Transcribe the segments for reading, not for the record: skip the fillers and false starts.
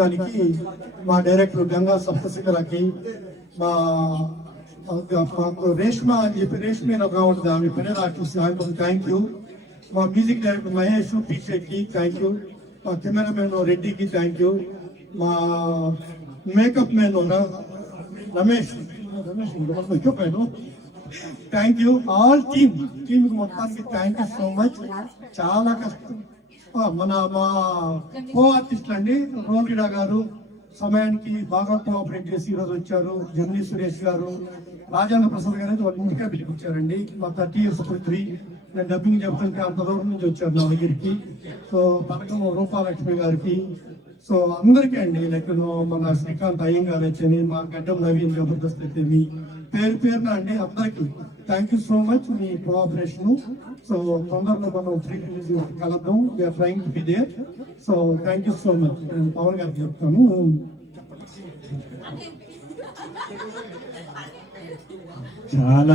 దానికి మా డైరెక్టర్ గంగా సప్తశిఖరకి మా రేష్మ అని చెప్పి రేష్మే ఒక ఉంటుంది, ఆమె పని ఆర్టిస్ట్, ఆమె థ్యాంక్ యూ. మా మ్యూజిక్ డైరెక్టర్ మహేష్ పీషెట్కి థ్యాంక్ యూ. మా కెమెరామెన్ రెడ్డికి థ్యాంక్ యూ. మా makeup man Ramesh thank you. All team మొత్తానికి థ్యాంక్ యూ సో మచ్. చాలా కష్టం. మా కో ఆర్టిస్టులు అండి, రోల్గిడా గారు సమయానికి బాగా కోఆపరేట్ చేసి ఈరోజు వచ్చారు. జమినీ సురేష్ గారు, రాజేంద్ర ప్రసాద్ గారు అయితే వాళ్ళు ఇంటికే పిలిపించారండి. మా 30 years పృథ్వీ, నేను డబ్బింగ్ చెప్తుంటే అంత దూరం నుంచి వచ్చారు నా దగ్గరికి. సో పథకం రూపాలక్ష్మి గారికి, సో అందరికీ అండి, లైక్ మన శ్రీకాంత్ అయ్యంగారు వచ్చని, మా గడ్డం నవీన్ జబర్దస్త్ అయితే పేరున అండి అందరికి థ్యాంక్ యూ సో మచ్ మీ కోఆపరేషన్. సో తొందరలో మనం ఫ్రీ రిలీజ్ కలుద్దాం. We are trying to be there. So thank you so much. నేను పవన్ గారికి చెప్తాను. చాలా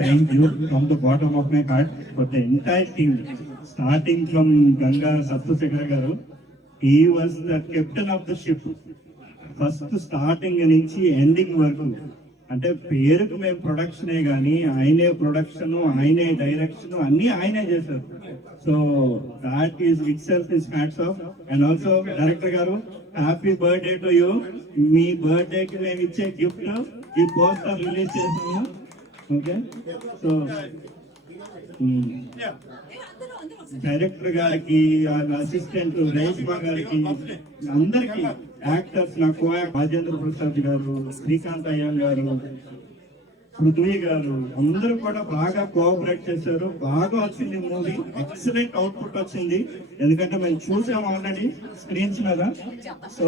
thank you from the bottom of my heart for the entire team, starting from Ganga Saptashekhar గారు. He was the captain of the ship. First starting నుంచి ending వరకు, అంటే పేరుకు మేము ప్రొడక్షనే కానీ ఆయనే ప్రొడక్షన్, ఆయనే డైరెక్షన్ అన్ని ఆయనే చేశారు. So that is itself is hats off. And also director గారు, హ్యాపీ బర్త్డే టు యూ. మీ బర్త్డే కి మేము ఇచ్చే గిఫ్ట్ ఈ పోస్టర్ రిలీజ్ చేసాము. ఓకే, సో డైరెక్టర్ గారికి, అసిస్టెంట్ రేష్మా గారికి, అందరికి యాక్టర్స్, నాకు రాజేంద్ర ప్రసాద్ గారు, శ్రీకాంత్ అయ్యన్ గారు, పృథ్వీ గారు, అందరూ కూడా బాగా కోఆపరేట్ చేశారు. బాగా వచ్చింది మూవీ, ఎక్సలెంట్ అవుట్పుట్ వచ్చింది. ఎందుకంటే మేము చూసాము ఆల్రెడీ స్క్రీన్స్ మీద. సో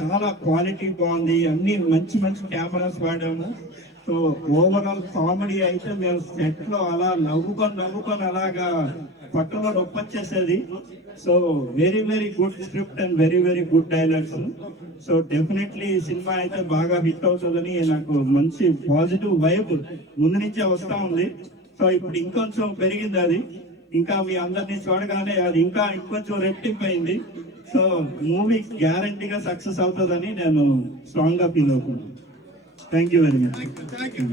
చాలా క్వాలిటీ బాగుంది, అన్ని మంచి మంచి కెమెరాస్ వాడాము. సో ఓవరాల్ కామెడీ అయితే మేము సెట్ లో అలా నవ్వుకొని అలాగా పట్టులో నొప్పొచ్చేసేది. So very very good script and very very good dialogues. So definitely ఈ సినిమా అయితే బాగా హిట్ అవుతుందని నాకు మంచి పాజిటివ్ వైబ్ ముందు నుంచే వస్తా ఉంది. సో ఇప్పుడు ఇంకొంచెం పెరిగింది అది, ఇంకా మీ అందరినీ చూడగానే అది ఇంకా ఇంకొంచెం రెట్టింపు అయింది. సో మూవీ గ్యారంటీగా సక్సెస్ అవుతుందని నేను స్ట్రాంగ్ గా ఫీల్ అవుతున్నాను. Thank you very much. Thank you.